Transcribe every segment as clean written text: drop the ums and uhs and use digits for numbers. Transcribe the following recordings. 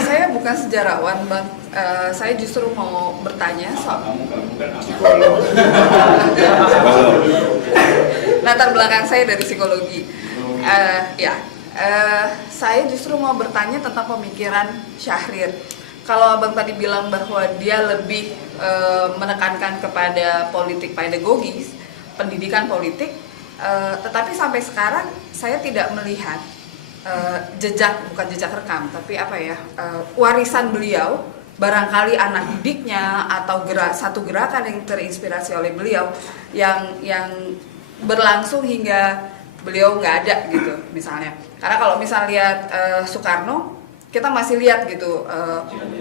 Saya bukan sejarawan, Bang. Saya justru mau bertanya soal Psikolog. latar belakang saya dari psikologi. Saya justru mau bertanya tentang pemikiran Syahrir. Kalau Abang tadi bilang bahwa dia lebih menekankan kepada politik pedagogis, pendidikan politik, tetapi sampai sekarang saya tidak melihat bukan jejak rekam, tapi warisan beliau, barangkali anak didiknya atau satu gerakan yang terinspirasi oleh beliau yang berlangsung hingga beliau nggak ada gitu misalnya. Karena kalau misal lihat Soekarno, kita masih lihat gitu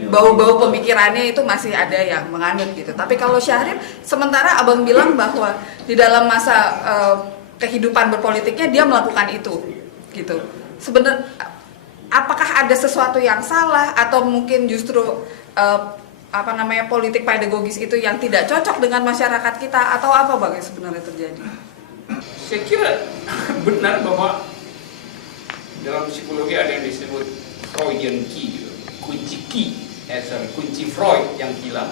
bau-bau pemikirannya itu masih ada yang menganut gitu. Tapi kalau Syahrir, sementara Abang bilang bahwa di dalam masa kehidupan berpolitiknya dia melakukan itu gitu. Sebenarnya apakah ada sesuatu yang salah atau mungkin justru politik pedagogis itu yang tidak cocok dengan masyarakat kita, atau apa Bang yang sebenarnya terjadi? Saya kira benar bahwa dalam psikologi ada yang disebut Freudian key, kunci Freud yang hilang.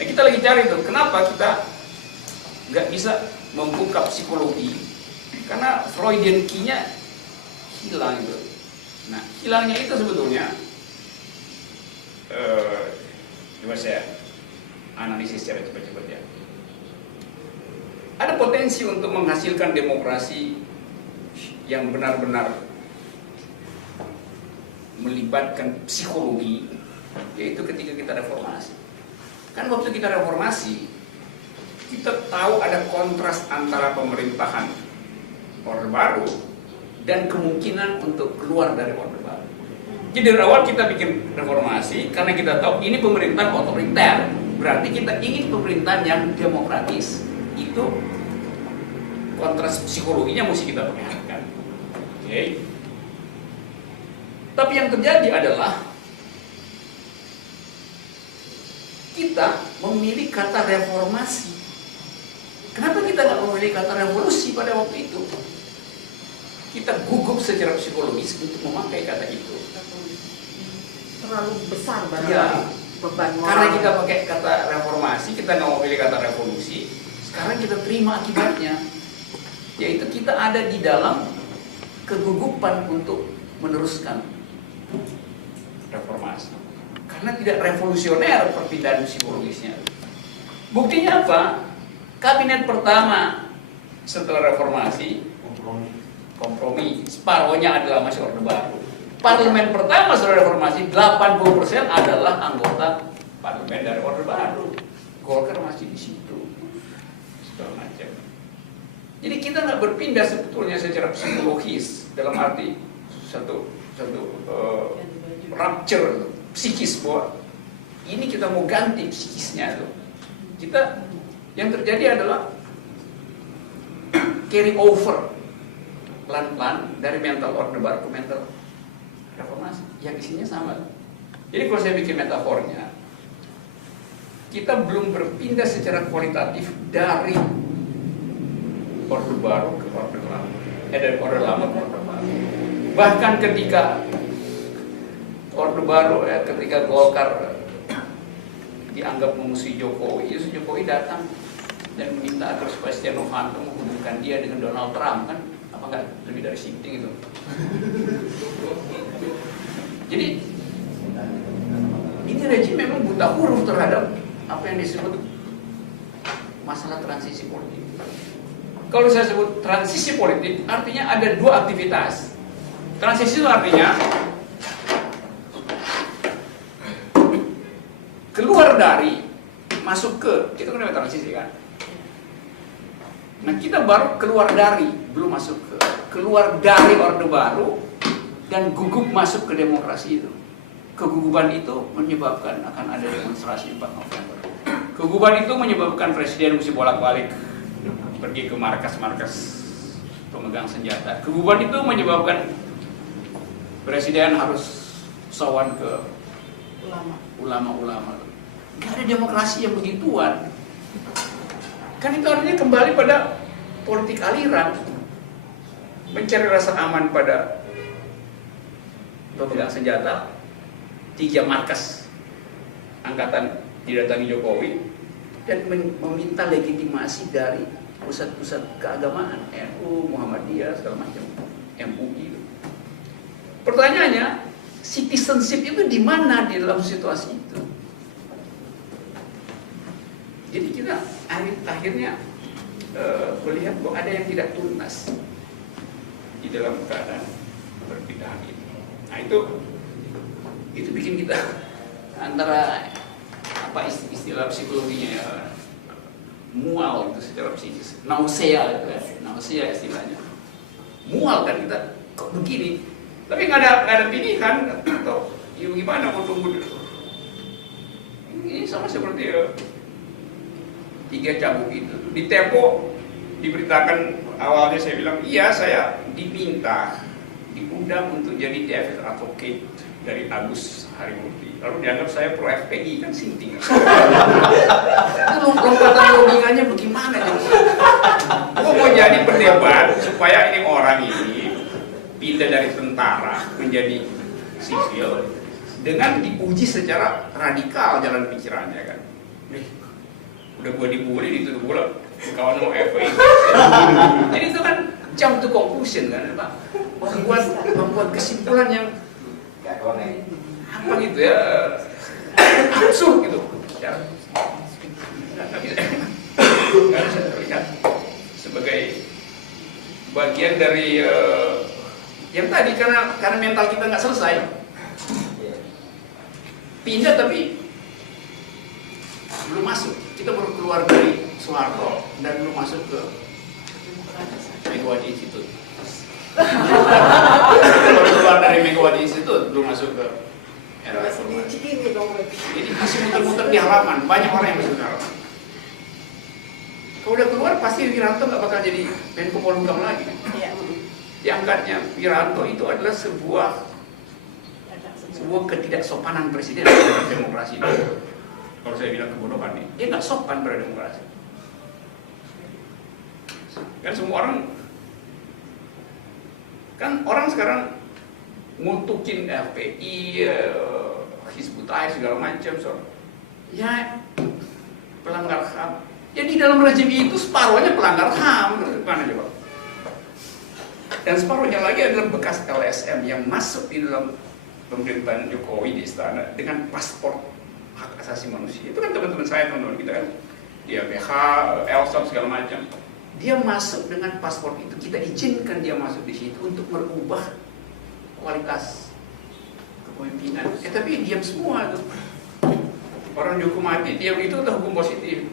Nah, kita lagi cari tuh, kenapa kita nggak bisa membuka psikologi? Karena Freudian key-nya hilang itu. Nah, hilangnya itu sebetulnya coba saya analisis secara cepat-cepat ya. Ada potensi untuk menghasilkan demokrasi yang benar-benar melibatkan psikologi, yaitu ketika kita reformasi. Kan waktu kita reformasi, kita tahu ada kontras antara pemerintahan Orde Baru dan kemungkinan untuk keluar dari Orde Baru. Jadi dari awal kita bikin reformasi karena kita tahu ini pemerintahan otoriter, berarti kita ingin pemerintahan yang demokratis. Itu kontras psikologinya mesti kita perhatikan. Oke. Tapi yang terjadi adalah kita memilih kata reformasi. Kenapa kita nggak memilih kata revolusi pada waktu itu? Kita gugup secara psikologis untuk memakai kata itu. Terlalu besar barangkali Ya, beban moral. karena kita pakai kata reformasi, kita nggak mau pilih kata revolusi. Sekarang kita terima akibatnya, yaitu kita ada di dalam kegugupan untuk meneruskan reformasi. Karena tidak revolusioner perpindahan psikologisnya. Buktinya apa? Kabinet pertama setelah reformasi kompromi, separuhnya adalah masih Orde Baru. Parlemen pertama setelah reformasi 80% adalah anggota parlemen dari Orde Baru. Golkar masih di situ, segala macam. Jadi kita nggak berpindah sebetulnya secara psikologis dalam arti satu rupture psikis bahwa ini kita mau ganti psikisnya tuh. Kita yang terjadi adalah carry over pelan-pelan dari mental Orde Baru ke mental reformasi yang isinya sama. Jadi kalau saya bikin metafornya, kita belum berpindah secara kualitatif dari Orde Baru ke Orde Lama, dari Orde Lama ke Orde Baru. Bahkan ketika Orde Baru, ketika Golkar dianggap memusuhi Jokowi, Jokowi datang dan meminta agar supaya Setia Novanto menghubungkan dia dengan Donald Trump, kan? Apa enggak lebih dari shifting itu? Jadi ini rejim memang buta huruf terhadap apa yang disebut masalah transisi politik. Kalau saya sebut transisi politik, artinya ada dua aktivitas. Transisi itu artinya keluar dari, masuk ke, itu kan namanya transisi kan. Nah kita baru keluar dari, belum masuk ke, keluar dari Orde Baru dan gugup masuk ke demokrasi itu. Kegugupan itu menyebabkan akan ada demonstrasi 4 November. Kegugupan itu menyebabkan presiden mesti bolak-balik pergi ke markas-markas pemegang senjata. Kegugupan itu menyebabkan presiden harus sowan ke ulama-ulama. Gak ada demokrasi yang begituan. Kan itu artinya kembali pada politik aliran, mencari rasa aman pada pemegang senjata, 3 markas angkatan didatangi Jokowi dan meminta legitimasi dari pusat-pusat keagamaan, NU, Muhammadiyah, segala macam, MUI. Pertanyaannya, citizenship itu di mana di dalam situasi itu? Jadi kita akhirnya melihat bahwa ada yang tidak tuntas di dalam keadaan perpindahan ini. Nah itu bikin kita antara apa istilah psikologinya ya, mual itu secara psikis, nausea itu ya, nausea istilahnya, mual kan kita kok begini, tapi nggak ada pilihan atau ya gimana mau tunggu dulu. Ini sama seperti 3 cabuk itu di Tempo diberitakan awalnya, saya bilang iya saya diundang untuk jadi DFS advocate dari Agus Harimurti, lalu dianggap saya pro FPI, kan sinting. Itu lompatan logikanya bagaimana ya? Gue mau jadi pendebat supaya ini orang ini pindah dari tentara menjadi sipil dengan diuji secara radikal jalan pikirannya kan. Udah gue dibully, dituduh bola kawan mau FPI. Jadi itu kan jump to conclusion kan, Pak. Membuat kesimpulan yang apa gitu ya, absurd gitu. Ya, nggak bisa terlihat sebagai bagian dari yang tadi karena mental kita nggak selesai. Pindah tapi belum masuk. Kita baru keluar dari Soeharto dan belum masuk ke Megawati Institute. Baru keluar dari Megawati Institute, belum masuk ke era reformasi. Jadi masih muter-muter di halaman, banyak orang yang masuk ke halaman. Kalau udah keluar pasti Wiranto nggak bakal jadi Menko Polhukam lagi. Diangkatnya Wiranto itu adalah sebuah ketidaksopanan presiden dalam demokrasi. Kalau saya bilang kebodohan nih, dia nggak sopan pada demokrasi. Kan semua orang, kan orang sekarang ngutukin FPI, Hizbut Tahrir segala macam, ya pelanggar HAM. Jadi dalam rezim itu separuhnya pelanggar HAM, mana coba? Dan separuhnya lagi adalah bekas LSM yang masuk di dalam pemerintahan Jokowi di istana dengan paspor hak asasi manusia. Itu kan teman-teman saya, teman-teman kita kan, dia BH, Elsam segala macam. Dia masuk dengan paspor itu, kita izinkan dia masuk di situ untuk merubah kualitas kepemimpinan. Tapi diam semua tuh. Orang dihukum mati, diam itu udah hukum positif.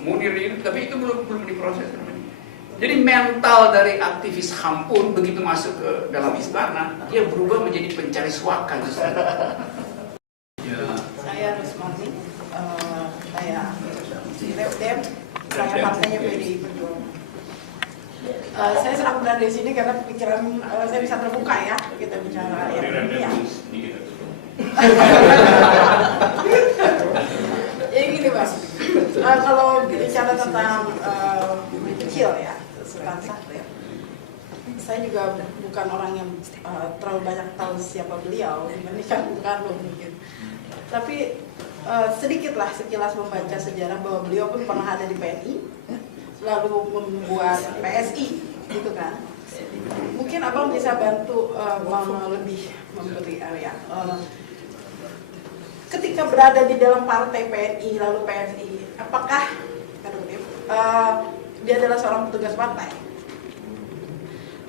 Munir itu, tapi itu belum diproses. Jadi mental dari aktivis HAM pun begitu masuk ke dalam istana, dia berubah menjadi pencari suaka justru. Saya Rusmani, saya Repdem, saya partainya PDI Perjuangan. Saya senang berada di sini karena pikiran saya bisa terbuka ya, kita bicara ya. Jadi gini Mas, kalau bicara tentang kecil ya, Sultan Syahrir, saya juga bukan orang yang terlalu banyak tahu siapa beliau dibandingkan Bung Karno mungkin. Tapi sedikitlah sekilas membaca sejarah bahwa beliau pun pernah ada di PNI, lalu membuat PSI, gitu kan. Mungkin abang bisa bantu lebih memberi area. Ketika berada di dalam partai PNI lalu PSI, apakah dia adalah seorang petugas partai?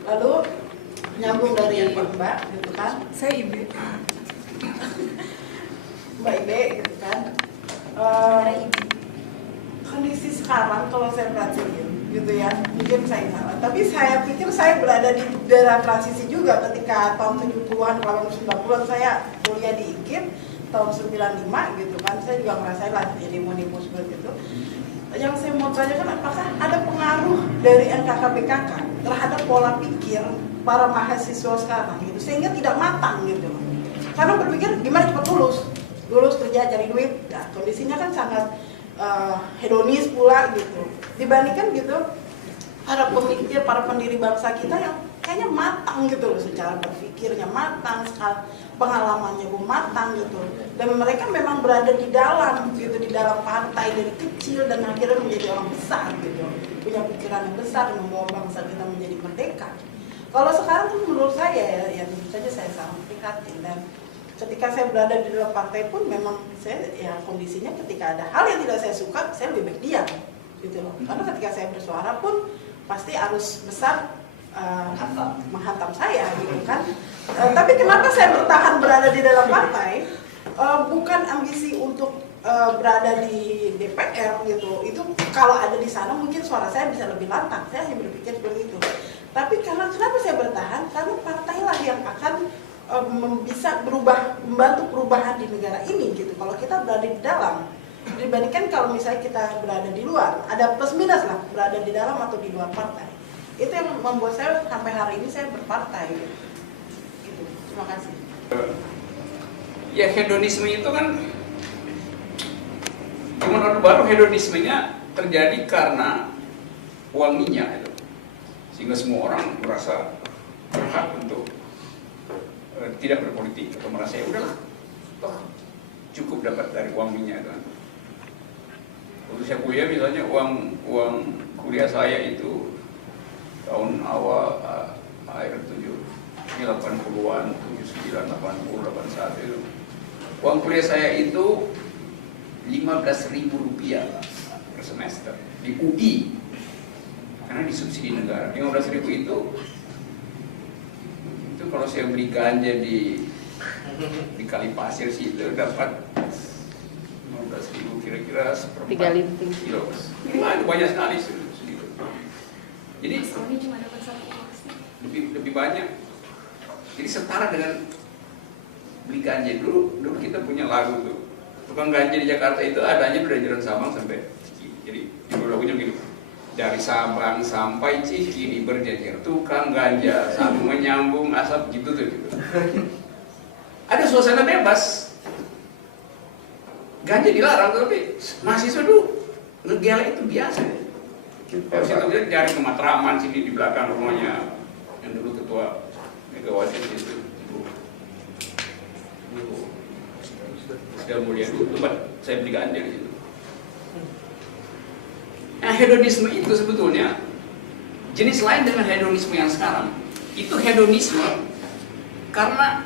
Lalu nyambung dari Mbak, gitu kan? Saya Ibe. Mbak Ibe, gitu kan? Kondisi sekarang kalau saya perhatiin, gitu ya, mungkin saya salah. Tapi saya pikir saya berada di daerah transisi juga ketika tahun 70-an, kalau 90-an saya kuliah di IKIP, tahun 95 gitu kan, saya juga ngerasain lah jadi monitor seperti itu. Yang saya mau tanyakan, apakah ada pengaruh dari NKKBKK terhadap pola pikir para mahasiswa sekarang gitu, sehingga tidak matang gitu. Karena berpikir gimana cepat lulus kerja cari duit, nah, kondisinya kan sangat hedonis pula gitu. Dibandingkan gitu para pemikir, para pendiri bangsa kita yang kayaknya matang gitu loh, secara berpikirnya matang, pengalamannya pun matang gitu. Dan mereka memang berada di dalam gitu, di dalam partai dari kecil dan akhirnya menjadi orang besar gitu, punya pikiran yang besar dan membawa bangsa kita menjadi merdeka. Kalau sekarang tuh menurut saya ya tentu saja saya sangat prihatin, dan ketika saya berada di dalam partai pun memang saya ya kondisinya ketika ada hal yang tidak saya suka saya lebih baik diam gitu loh. Karena ketika saya bersuara pun pasti arus besar menghantam saya gitu kan. Tapi kenapa saya bertahan berada di dalam partai? Bukan ambisi untuk berada di DPR gitu. Itu kalau ada di sana mungkin suara saya bisa lebih lantang. Saya hanya berpikir seperti itu. Tapi karena kenapa saya bertahan? Karena partailah yang akan bisa membantu perubahan di negara ini gitu. Kalau kita berada di dalam, dibandingkan kalau misalnya kita berada di luar, ada plus minus lah berada di dalam atau di luar partai. Itu yang membuat saya sampai hari ini saya berpartai gitu. Terima kasih. Ya hedonisme itu kan zaman Orde Baru, hedonismenya terjadi karena uang minyak itu. Sehingga semua orang merasa berhak untuk tidak berpolitik atau merasa ya udahlah toh cukup dapat dari uang minyak itu kan. Waktu saya kuliah misalnya uang kuliah saya itu tahun awal akhir 80-an, 79, 80, 81 itu uang kuliah saya itu Rp15.000 per semester di UI karena disubsidi negara. 15.000 itu kalau saya beli ganja di Kalipasir situ dapat 15.000 kira-kira seperempat kilo. Itu banyak sekali segitu. Jadi lebih banyak. Jadi setara dengan beli ganja dulu kita punya lagu tuh. Tukang ganja di Jakarta itu adanya dari Jalan Sabang sampai Ciki. Jadi judul lagunya gitu. Dari Sabang sampai Cikini berjejer tukang ganja sambung menyambung asap gitu tuh gitu. Ada suasana bebas. Ganja dilarang tapi mahasiswa dulu ngegele itu biasa. Kalau situ kita cari ke Matraman sini di belakang rumahnya yang dulu ketua Megawati itu. Sudah mulia dulu tempat saya beli ganja di situ. Nah, hedonisme itu sebetulnya jenis lain dengan hedonisme yang sekarang. Itu hedonisme karena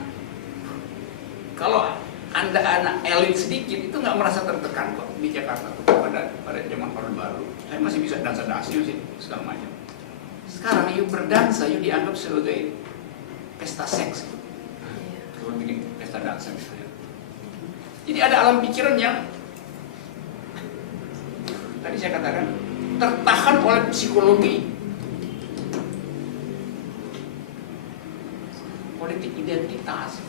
kalau Anda anak elit sedikit itu nggak merasa tertekan kok di Jakarta pada zaman Orde Baru. Saya masih bisa dansa-dansa sih segala macam. Sekarang yuk berdansa yuk dianggap sebagai pesta seks. Kalau bikin pesta dansa misalnya. Jadi ada alam pikiran yang tadi saya katakan tertahan oleh psikologi politik identitas.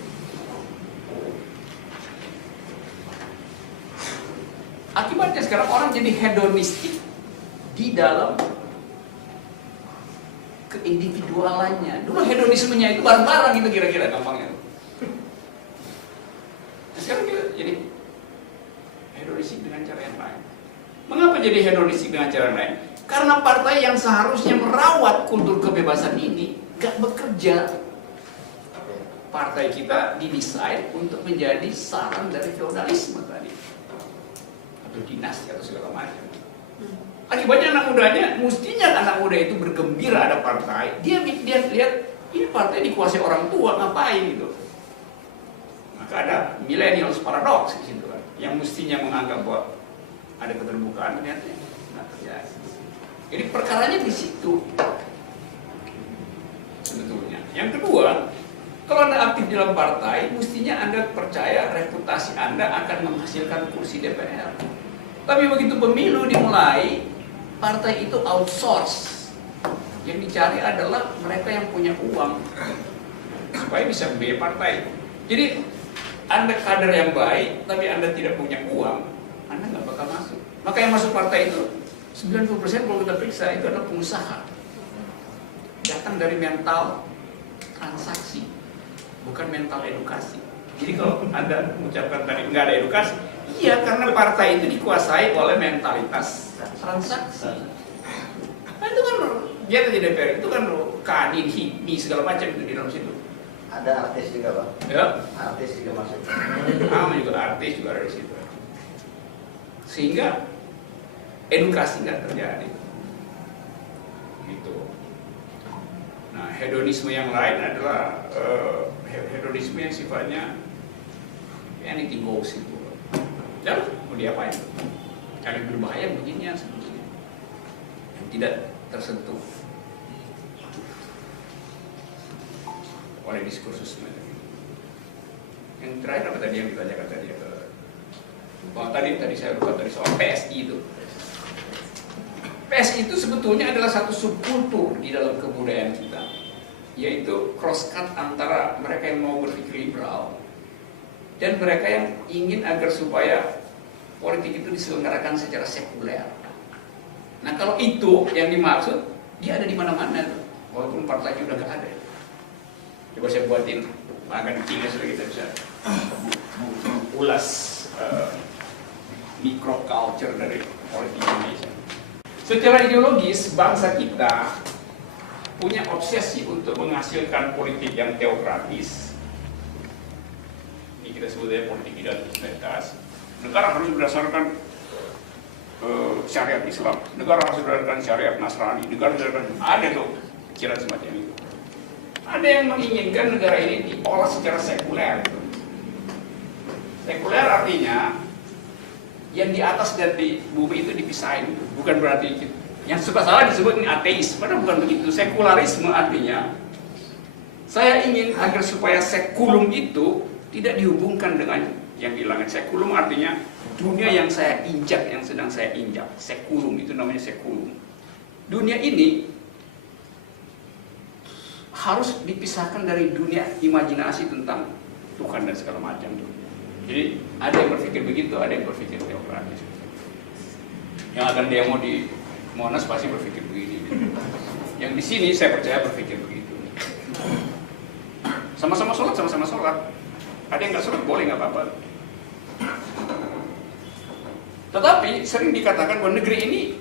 Akibatnya sekarang orang jadi hedonistik di dalam keindividualannya. Dulu hedonismenya itu bareng-bareng gitu kira-kira gampangnya. Sekarang kita jadi hedonistik dengan cara yang lain. Mengapa jadi hedonistik dengan cara lain? Karena partai yang seharusnya merawat kultur kebebasan ini gak bekerja. Partai kita didesain untuk menjadi sarang dari feodalisme tadi, atau dinasti atau segala macam. Akibatnya anak mudanya, mestinya anak muda itu bergembira ada partai. Dia lihat ini partai dikuasai orang tua, ngapain gitu. Maka ada millennials paradox di situ kan, yang mestinya menganggap bahwa ada keterbukaan ternyata nggak terjadi. Jadi perkaranya di situ sebetulnya. Yang kedua, kalau Anda aktif dalam partai, mestinya Anda percaya reputasi Anda akan menghasilkan kursi DPR. Tapi begitu pemilu dimulai, partai itu outsource. Yang dicari adalah mereka yang punya uang supaya bisa biaya partai. Jadi Anda kader yang baik, tapi Anda tidak punya uang, Anda nggak bakal masuk. Maka yang masuk partai itu 90% kalau kita periksa itu adalah pengusaha. Datang dari mental transaksi, bukan mental edukasi. Jadi kalau Anda mengucapkan tadi nggak ada edukasi, iya karena partai itu dikuasai oleh mentalitas transaksi. Nah, itu kan dia jadi DPR itu kan Kadin, HIPMI, segala macam itu di dalam situ. Ada artis juga, Bang. Ya, Artis juga masuk. nama juga artis juga ada di situ. Sehingga edukasi nggak terjadi. Gitu. Nah, hedonisme yang lain adalah hedonisme yang sifatnya anything goes itu. Ya, mau diapain? Ada berbahaya beginian sebetulnya yang tidak tersentuh oleh diskursus semacam ini. Yang terakhir apa tadi yang ditanyakan tadi? Tadi saya lupa tadi soal PSI itu. PSI itu sebetulnya adalah satu subkultur di dalam kebudayaan kita, yaitu crosscut antara mereka yang mau berpikir liberal dan mereka yang ingin agar supaya politik itu diselenggarakan secara sekuler. Nah, kalau itu yang dimaksud, dia ada di mana-mana tuh, walaupun partainya udah nggak ada. Coba saya buatin makan Cina supaya kita bisa ulas microculture dari politik Indonesia. Secara ideologis, bangsa kita punya obsesi untuk menghasilkan politik yang teokratis. Ini kita sebutnya politik identitas. Negara harus berdasarkan syariat Islam. Negara harus berdasarkan syariat Nasrani. Negara berdasarkan ada tuh pikiran semacam itu. Ada yang menginginkan negara ini diolah secara sekuler. Sekuler artinya yang di atas dan di bumi itu dipisahin. Bukan berarti yang suka salah disebut ini ateis. Padahal bukan begitu. Sekularisme artinya saya ingin agar supaya sekulum itu tidak dihubungkan dengan yang bilangan. Sekulum artinya dunia yang saya injak, yang sedang saya injak. Sekulum itu namanya sekulum. Dunia ini harus dipisahkan dari dunia imajinasi tentang Tuhan dan segala macam. Jadi ada yang berpikir begitu, ada yang berpikir teokratis. Yang akan demo di Monas pasti berpikir begini. Yang di sini saya percaya berpikir begitu. Sama-sama sholat, sama-sama sholat. Ada yang nggak sholat boleh nggak apa-apa. Tetapi sering dikatakan bahwa negeri ini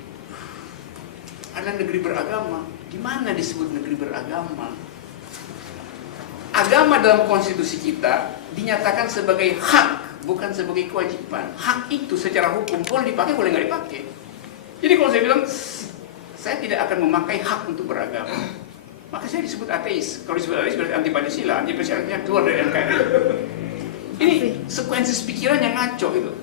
adalah negeri beragama. Di mana disebut negeri beragama? Agama dalam konstitusi kita dinyatakan sebagai hak, bukan sebagai kewajiban. Hak itu secara hukum boleh dipakai, boleh nggak dipakai. Jadi kalau saya bilang, saya tidak akan memakai hak untuk beragama, maka saya disebut ateis. Kalau disebut ateis berarti anti Pancasila, anti Pancasila keluar dari NKRI. Ini sekuensi pikiran yang ngaco gitu.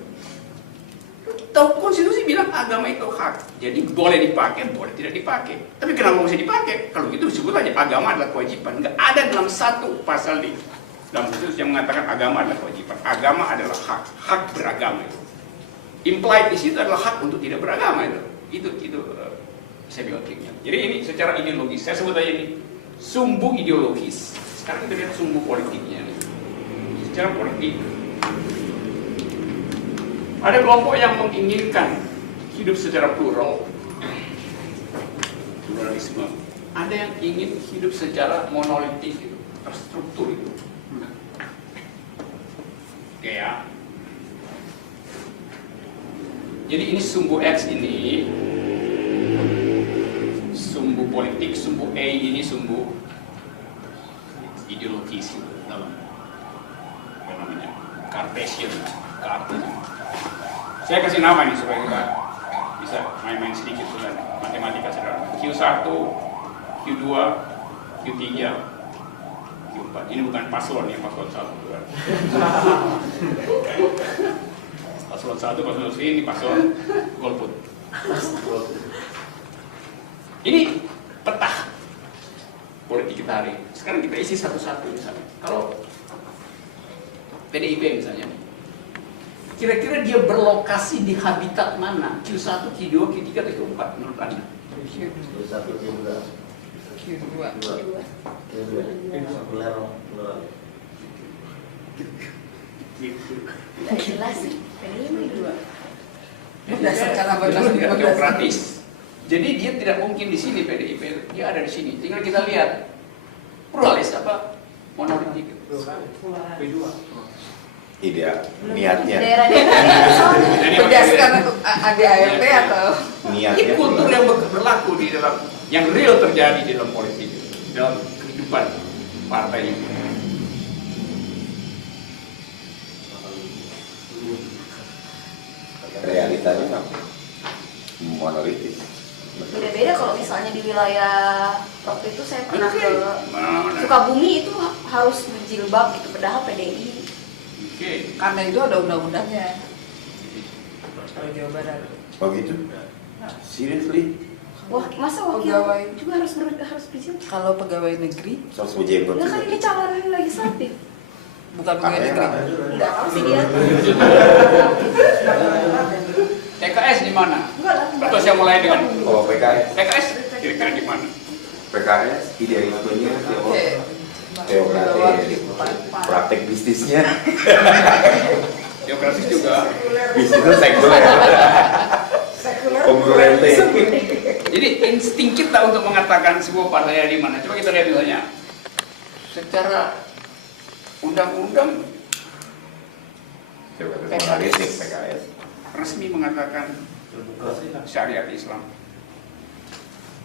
Tahu konstitusi bilang agama itu hak, jadi boleh dipakai, boleh tidak dipakai. Tapi kenapa mesti dipakai? Kalau gitu disebut aja agama adalah kewajiban. Nggak ada dalam satu pasal di dalam konstitusi yang mengatakan agama adalah kewajiban. Agama adalah hak, hak beragama itu. Implied di situ adalah hak untuk tidak beragama itu. Itu semiotiknya. Jadi ini secara ideologis, saya sebut aja ini sumbu ideologis. Sekarang kita lihat sumbu politiknya. Secara politik, ada kelompok yang menginginkan hidup secara pluralisme. Ada yang ingin hidup secara monolitik, terstruktur itu. Oke ya. Jadi ini sumbu X ini, sumbu politik, sumbu A ini sumbu ideologis dalam apa namanya Cartesian. Saya kasih nama nih supaya kita bisa main-main sedikit dengan matematika sederhana. Q1, Q2, Q3, Q4. Ini bukan paslon ya, paslon 1. Paslon 1, paslon 2, ini paslon golput. Ini peta politik kita hari. Sekarang kita isi satu-satu misalnya. Kalau PDIP misalnya, kira-kira dia berlokasi di habitat mana? Q1, Q2, Q3, atau Q4 menurut Anda? Q1, Q2. Q2. Tidak jelas sih, ini dua. Berdasarkan apa? Demokratis. Jadi dia tidak mungkin di sini PDIP, dia ada di sini. Tinggal kita lihat pluralis apa monolitik. Tidak, niatnya. Berdasarkan ADART atau Ini Niatnya. kultur yang berlaku di dalam, yang real terjadi di dalam politik. dalam kehidupan partai ini. Realitanya monolitis. Beda-beda kalau misalnya di wilayah waktu itu saya pernah Oke. ke Mana? Sukabumi itu harus berjilbab gitu, padahal PDI. Oke. Karena itu ada undang-undangnya. Kalau Jawa Barat. Oh gitu? Seriously? Wah, masa wakil Pegawai. juga harus berjilbab? Kalau pegawai negeri, Soal jenggot Enggak kan juga. ini calon legislatif. bukan pegawai negeri. Enggak tahu sih dia. TKS di mana? Enggak lah. Atau saya mulai dengan Oh PKS, TKS kira-kira di mana? PKS idealismenya Oke. teokratis, praktek bisnisnya, Demokratis juga. bisnisnya sekuler, Sekuler. kongruen. Jadi insting kita untuk mengatakan sebuah partai ada di mana. Coba kita lihat misalnya secara undang-undang Monolitis PKS. resmi mengatakan syariat Islam.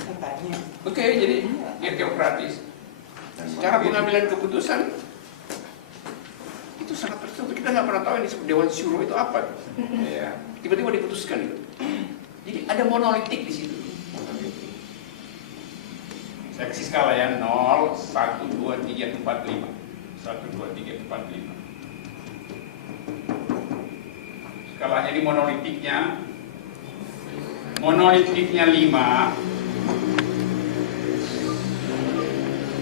Katanya. Oke, jadi dia teokratis. Secara pengambilan keputusan itu sangat tertutup. Kita nggak pernah tahu yang disebut Dewan Syuro itu apa. Ya, tiba-tiba diputuskan itu. Jadi ada monolitik di situ. Saya kasih skala ya 0, 1, 2, 3, 4, 5. 1, 2, 3, 4, 5. Skalanya di monolitiknya 5,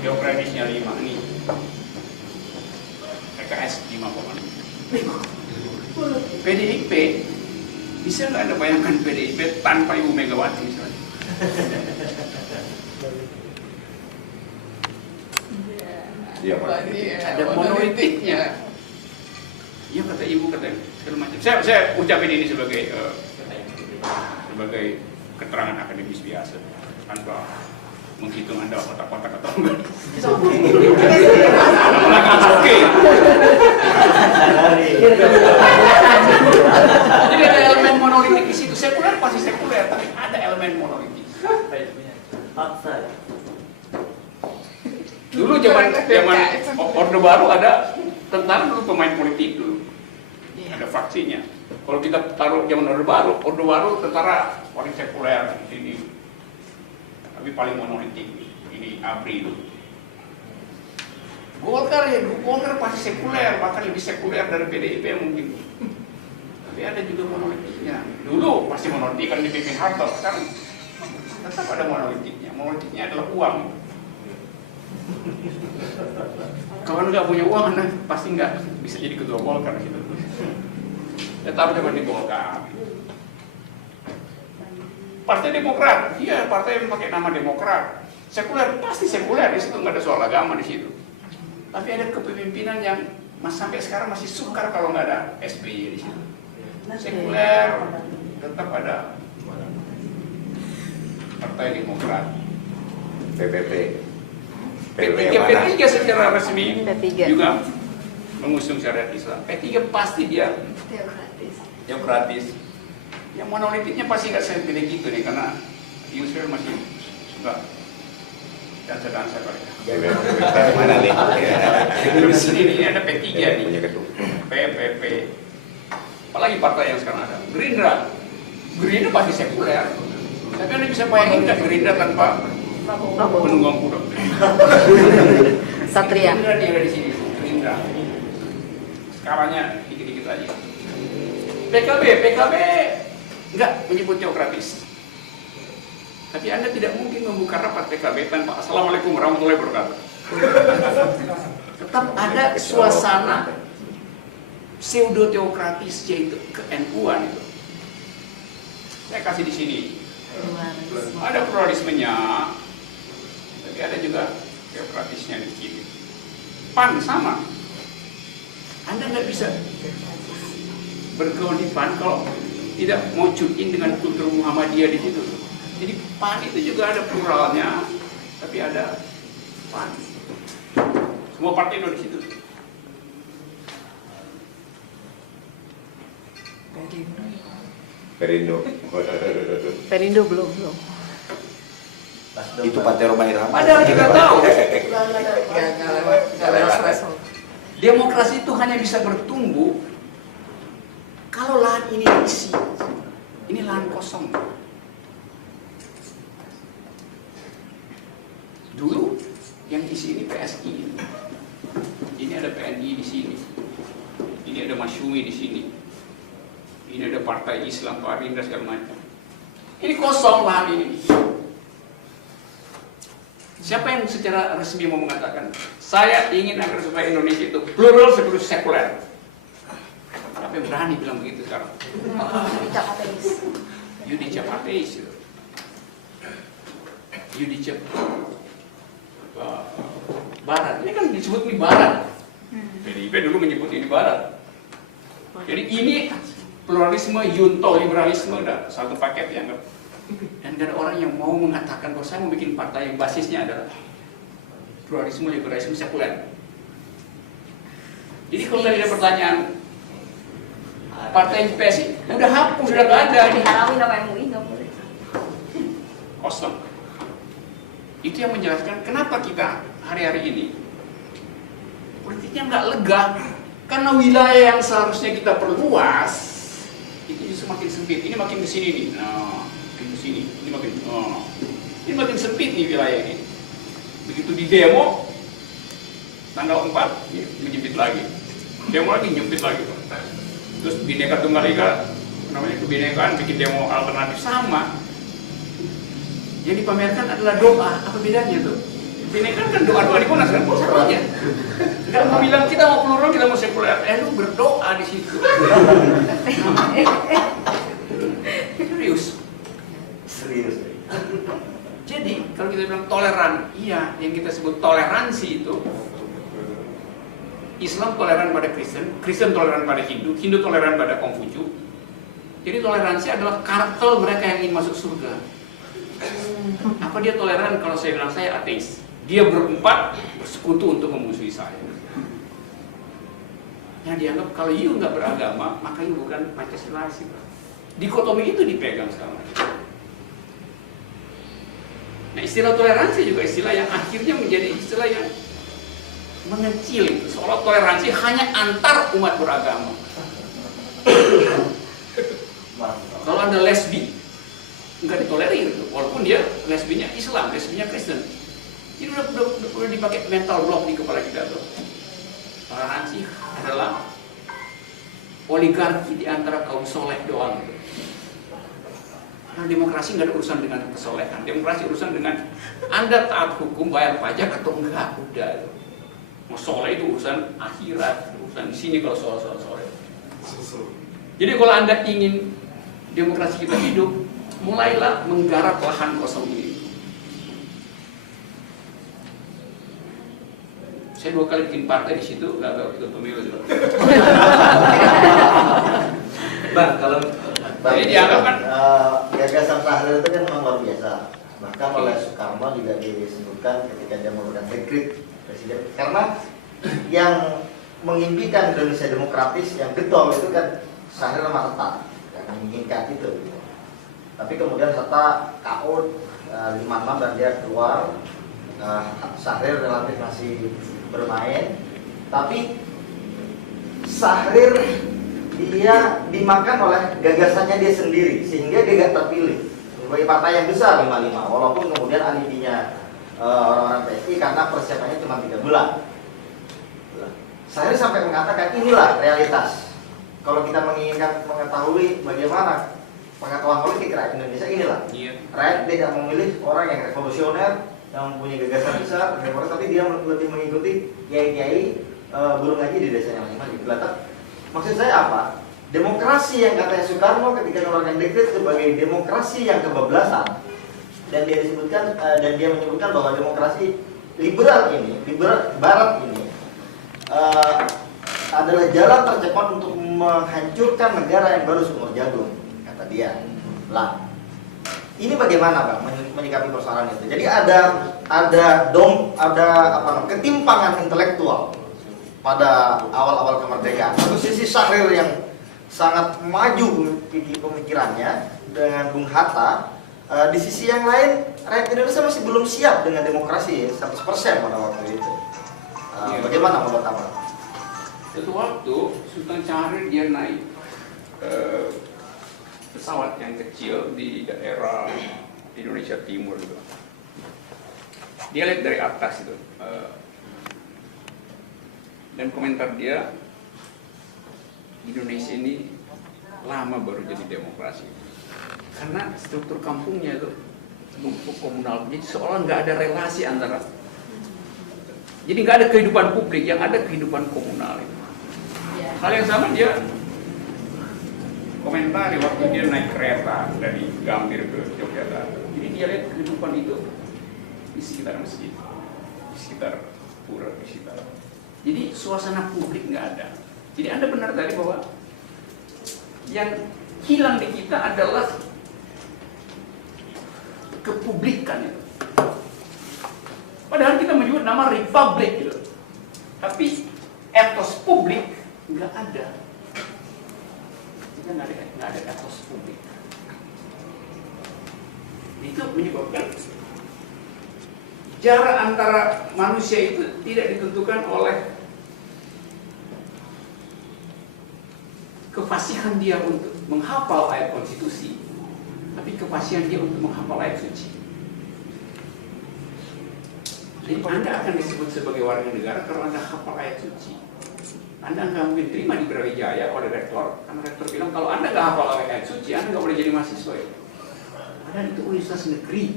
geokratisnya 5 nih. PKS 5,6. PDIP, bisa nggak Anda bayangkan PDIP tanpa Ibu Megawati misalnya? Iya, Pak. Ada monolitiknya. Ya kata Ibu, kata segala macam. Saya ucapin ini sebagai keterangan akademis biasa, tanpa menghitung Anda kotak-kotak atau enggak. Oke. Jadi ada elemen monolitik di situ. Sekuler pasti sekuler, tapi ada elemen monolitik. Dulu zaman Orde Baru ada tentara dulu pemain politik dulu. Ada faksinya. Kalau kita taruh zaman Orde Baru tentara paling sekuler ini. Tapi paling monolitik ini ABRI itu. Golkar pasti sekuler, bahkan lebih sekuler dari PDIP mungkin. Tapi ada juga monolitiknya. Dulu pasti monolitik kan dipimpin Harto, sekarang tetap ada monolitiknya. Monolitiknya adalah uang. Kalau nggak punya uang, Anda pasti nggak bisa jadi ketua Golkar gitu. Tetap coba di Golkar. Partai Demokrat, iya partai yang pakai nama Demokrat. Sekuler, pasti sekuler, di situ nggak ada soal agama di situ. Tapi ada kepemimpinan yang sampai sekarang masih sukar kalau nggak ada SBY di situ. Sekuler, tetap ada Partai Demokrat. PPP. P3 secara resmi P3. juga mengusung syariat Islam. P3 pasti dia Teokratis. demokratis. Yang monolitiknya pasti nggak segede gitu nih, karena Yusril masih suka dansa-dansa kali. Mana nih? Di sini nih ada P3 nih, Punya ketua. PPP. Apalagi partai yang sekarang ada, Gerindra. Gerindra pasti sekuler. Tapi Anda bisa bayangin nggak Gerindra tanpa penunggang kuda? Satria. Gerindra dia ada di sini, Gerindra. Skalanya dikit-dikit aja. PKB nggak menyebut teokratis. Tapi Anda tidak mungkin membuka rapat PKB tanpa Assalamualaikum warahmatullahi wabarakatuh. Tetap ada suasana pseudo teokratis, yaitu ke-NU-an itu. Saya kasih di sini. Ada pluralismenya, tapi ada juga teokratisnya di sini. PAN sama. Anda nggak bisa bergaul di PAN kalau tidak mau tune in dengan kultur Muhammadiyah di situ. Jadi PAN itu juga ada pluralnya, tapi ada PAN. Semua partai ada di situ. Perindo. Perindo belum. Itu Pantai Roma Irama. Padahal kita tahu Nggak lewat threshold. demokrasi itu hanya bisa bertumbuh kalau lahan ini diisi. Ini lahan kosong. Dulu yang isi ini PSI. Ini ada PNI di sini. Ini ada Masyumi di sini. Ini ada Partai Islam, Parindra segala macam. Ini kosong lahan ini. Siapa yang secara resmi mau mengatakan saya ingin agar supaya Indonesia itu plural sekaligus sekuler? Siapa yang berani bilang begitu sekarang? Dicap ateis. You dicap ateis itu. You dicap Barat. Ini kan disebut ini Barat. PDIP dulu menyebut ini Barat. Jadi ini pluralisme, yunto, liberalisme, udah satu paket yang dan gak ada orang yang mau mengatakan bahwa saya mau bikin partai yang basisnya adalah pluralisme, liberalisme, sekuler. Jadi kalau tadi ada pertanyaan partai PSI udah hapus, sudah gak ada ini. Dihalalin sama MUI nggak boleh. Kosong. Itu yang menjelaskan kenapa kita hari-hari ini politiknya nggak lega, karena wilayah yang seharusnya kita perluas itu justru makin sempit. Ini makin ke sini nih, nah, makin ke sini, ini makin sempit nih wilayah ini. Begitu di demo tanggal 4 ya, menyempit lagi, demo lagi nyempit lagi. Terus Bhinneka Tunggal Ika, namanya kebinekaan, bikin demo alternatif sama. Yang dipamerkan adalah doa. Apa bedanya tuh? Bhinneka kan doa-doa di Monas kan? Sama aja. Enggak mau bilang kita mau plural, kita mau sekuler. Lu berdoa di situ. Serius. Jadi kalau kita bilang toleran, iya, yang kita sebut toleransi itu Islam toleran pada Kristen, Kristen toleran pada Hindu, Hindu toleran pada Konghucu. Jadi toleransi adalah kartel mereka yang ingin masuk surga. Apa dia toleran kalau saya bilang saya ateis? Dia berempat bersekutu untuk memusuhi saya. Yang dianggap kalau you nggak beragama, maka you bukan Pancasilais. Dikotomi itu dipegang sama. Nah, istilah toleransi juga istilah yang akhirnya menjadi istilah yang mengecil. Seolah toleransi hanya antar umat beragama. Kalau Anda lesbi, nggak ditolerir, walaupun dia lesbinya Islam, lesbinya Kristen. Ini udah dipakai mental block di kepala kita tuh. Toleransi adalah oligarki di antara kaum soleh doang. Karena demokrasi nggak ada urusan dengan kesolehan. Demokrasi urusan dengan Anda taat hukum, bayar pajak atau enggak, udah. Mau soleh itu urusan akhirat, urusan di sini kalau soal soleh. Jadi kalau Anda ingin demokrasi kita hidup, mulailah menggarap lahan kosong ini. Saya 2 kali bikin partai di situ, gagal ikut pemilu. Bang, kalau Jadi dianggap kan gagasan Sahrir itu kan memang luar biasa. Bahkan oleh Soekarno juga disebutkan ketika dia memberikan dekret presiden. Karena yang mengimpikan Indonesia demokratis yang getol itu kan Sahrir sama Hatta yang menginginkan itu. Tapi kemudian Hatta KO 56 dan dia keluar. Sahrir relatif masih bermain, tapi Sahrir dia dimakan oleh gagasannya dia sendiri sehingga dia gak terpilih sebagai partai yang besar 55, walaupun kemudian alibinya orang-orang PSI karena persiapannya cuma 3 bulan. Sahrir sampai mengatakan inilah realitas. Kalau kita menginginkan mengetahui bagaimana pengetahuan politik rakyat Indonesia, inilah rakyat tidak memilih orang yang revolusioner, yang mempunyai gagasan besar, tapi dia lebih mengikuti kiai-kiai burung ngaji di desanya masing-masing. Maksud saya apa? Demokrasi yang katanya Soekarno ketika mengeluarkan dekret sebagai demokrasi yang kebablasan, dan dia disebutkan dan dia menyebutkan bahwa demokrasi liberal ini, liberal Barat ini adalah jalan tercepat untuk menghancurkan negara yang baru sumur jagung, kata dia. Lah, ini bagaimana Bang menyikapi persoalan itu? Jadi ada ketimpangan intelektual pada awal-awal kemerdekaan. Satu sisi Sahrir yang sangat maju pemikirannya dengan Bung Hatta, Di sisi yang lain, rakyat Indonesia masih belum siap dengan demokrasi 100% pada waktu itu. Bagaimana menurut Anda? Suatu waktu Sultan Syahrir dia naik pesawat yang kecil di daerah Indonesia Timur itu. Dia lihat dari atas itu. Dan komentar dia, Indonesia ini lama baru jadi demokrasi. Karena struktur kampungnya itu numpuk komunal, jadi seolah nggak ada relasi antara. Jadi nggak ada kehidupan publik, yang ada kehidupan komunal itu. Hal yang sama dia komentari waktu dia naik kereta dari Gambir ke Yogyakarta. Jadi dia lihat kehidupan itu di sekitar masjid, di sekitar pura, di sekitar. Jadi suasana publik nggak ada. Jadi Anda benar tadi bahwa yang hilang di kita adalah kepublikan itu. Padahal kita menyebut nama republik gitu. Tapi etos publik nggak ada. Kita nggak ada etos publik. Itu menyebabkan jarak antara manusia itu tidak ditentukan oleh kefasihan dia untuk menghafal ayat konstitusi, tapi kefasihan dia untuk menghafal ayat suci. Jadi Anda akan disebut sebagai warga negara karena Anda hafal ayat suci. Anda nggak mungkin terima di Brawijaya oleh rektor, karena rektor bilang kalau Anda nggak hafal ayat suci, Anda nggak boleh jadi mahasiswa. Padahal itu universitas negeri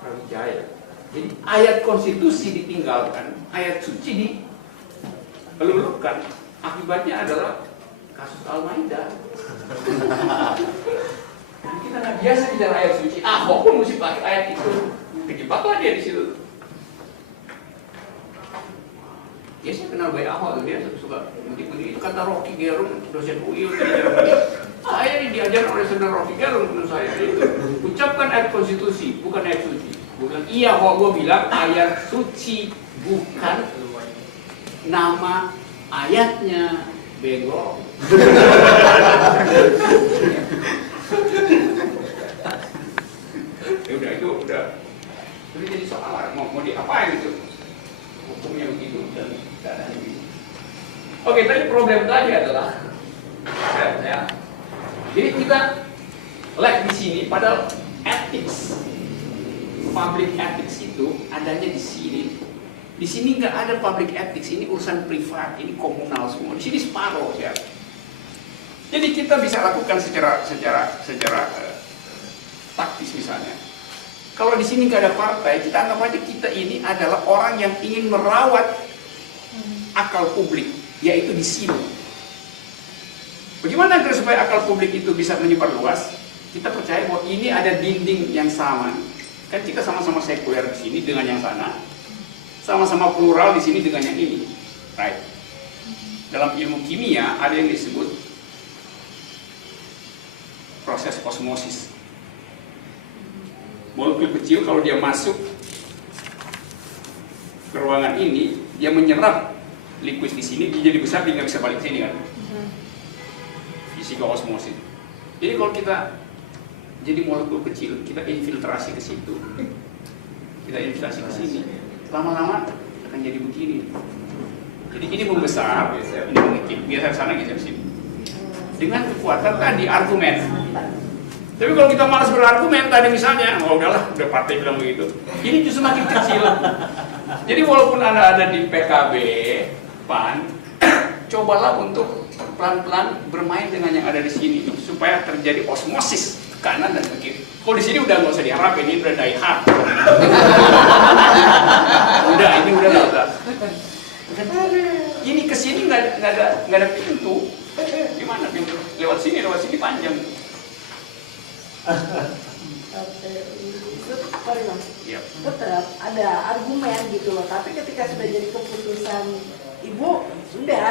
Brawijaya. Jadi ayat konstitusi ditinggalkan, ayat suci dilulukan. Akibatnya adalah kasus Al-Maidah. Kita nggak biasa bicara ayat suci. Ahok pun mesti pakai ayat itu. Kejebaklah dia di situ. Ya saya kenal baik Ahok, dia suka mendik-mendik itu kata Rocky Gerung, dosen UI. Saya ini diajar oleh saudara Rocky Gerung menurut saya itu. Ucapkan ayat konstitusi, bukan ayat suci. Gue bilang, iya kok, gue bilang ayat suci, bukan nama ayatnya. Bego. Ya udah, itu udah jadi soal mau diapain itu hukumnya begitu dan keadaannya begitu. Oke, tadi problem tadi adalah ya. Jadi kita like di sini, padahal ethics, public ethics itu adanya di sini. Di sini nggak ada public ethics, ini urusan privat, ini komunal semua. Di sini separuh ya. Jadi kita bisa lakukan secara taktis misalnya. Kalau di sini nggak ada partai, kita anggap aja kita ini adalah orang yang ingin merawat akal publik, yaitu di sini. Bagaimana agar supaya akal publik itu bisa menyebar luas? Kita percaya bahwa ini ada dinding yang sama. Kan kita sama-sama sekuler di sini dengan yang sana. Sama-sama plural di sini dengan yang ini, right? Dalam ilmu kimia ada yang disebut proses osmosis. Molekul kecil kalau dia masuk ke ruangan ini, dia menyerap liquid di sini, dia jadi besar, dia nggak bisa balik sini kan? Fisika osmosis. Jadi kalau kita jadi molekul kecil, kita infiltrasi ke situ, kita infiltrasi ke sini. Lama-lama akan jadi begini. Jadi ini membesar, ini mengikip, biasa sana geser sini. Dengan kekuatan tadi argumen. Tapi kalau kita malas berargumen tadi misalnya, oh udahlah, udah partai bilang begitu. Ini justru makin kecil. Jadi walaupun Anda ada di PKB, PAN, cobalah untuk pelan-pelan bermain dengan yang ada di sini supaya terjadi osmosis ke kanan dan ke kiri. Kalau di sini udah nggak usah diharapin, ini udah die hard. Udah, ini udah nggak ada. Ini kesini nggak ada pintu. Gimana pintu? Lewat sini panjang. Sorry Mas, Yep. tetap ada argumen gitu loh. Tapi ketika sudah jadi keputusan Ibu, sudah.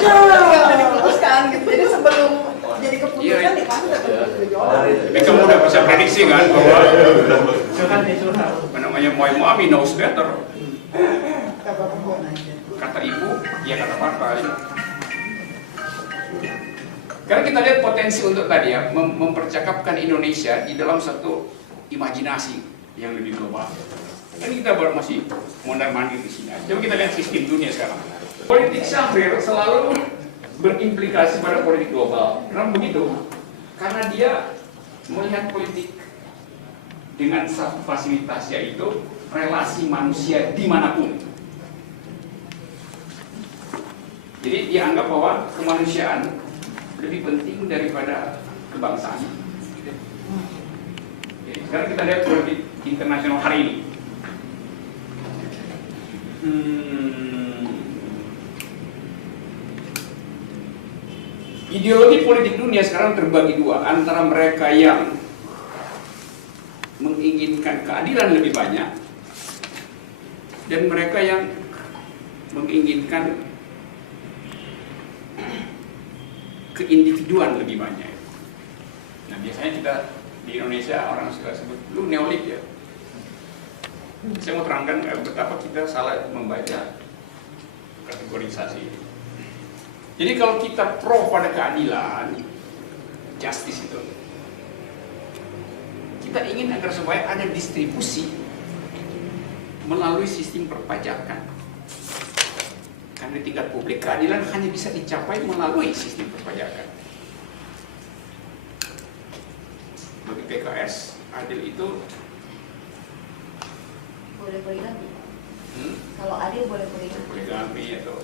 Sudah diputuskan gitu. Jadi sebelum jadi keputusan ya pasti tetap berjuang. Tapi kamu udah bisa prediksi kan bahwa namanya Muhammad knows better. Kata ibu, ya kata partai. Karena kita lihat potensi untuk tadi ya, mempercakapkan Indonesia di dalam satu imajinasi yang lebih global. Kan kita baru masih mondar-mandir di sini. Coba kita lihat sistem dunia sekarang. Politik Syahrir selalu berimplikasi pada politik global. Kenapa begitu? Karena dia melihat politik dengan satu fasilitas, yaitu relasi manusia dimanapun. Jadi dia anggap bahwa kemanusiaan lebih penting daripada kebangsaan. Oke, sekarang kita lihat politik internasional hari ini. Ideologi politik dunia sekarang terbagi dua, antara mereka yang menginginkan keadilan lebih banyak dan mereka yang menginginkan keindividuan lebih banyak. Nah, biasanya kita di Indonesia orang suka sebut lu neolit ya. Saya mau terangkan betapa kita salah membaca kategorisasi ini. Jadi kalau kita pro pada keadilan, justice itu, kita ingin agar supaya ada distribusi melalui sistem perpajakan. Karena di tingkat publik keadilan hanya bisa dicapai melalui sistem perpajakan. Bagi PKS, adil itu Boleh poligami. Kalau adil boleh poligami. poligami atau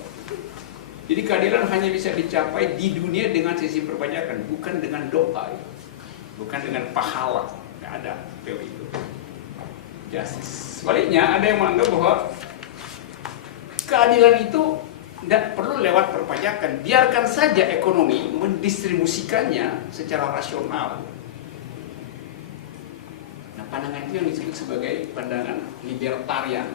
jadi keadilan hanya bisa dicapai di dunia dengan sistem perpajakan, bukan dengan doa, bukan dengan pahala. Nggak ada teori itu. Justice. Sebaliknya ada yang menganggap bahwa keadilan itu tidak perlu lewat perpajakan, biarkan saja ekonomi mendistribusikannya secara rasional. Nah, pandangan itu yang disebut sebagai pandangan libertarian.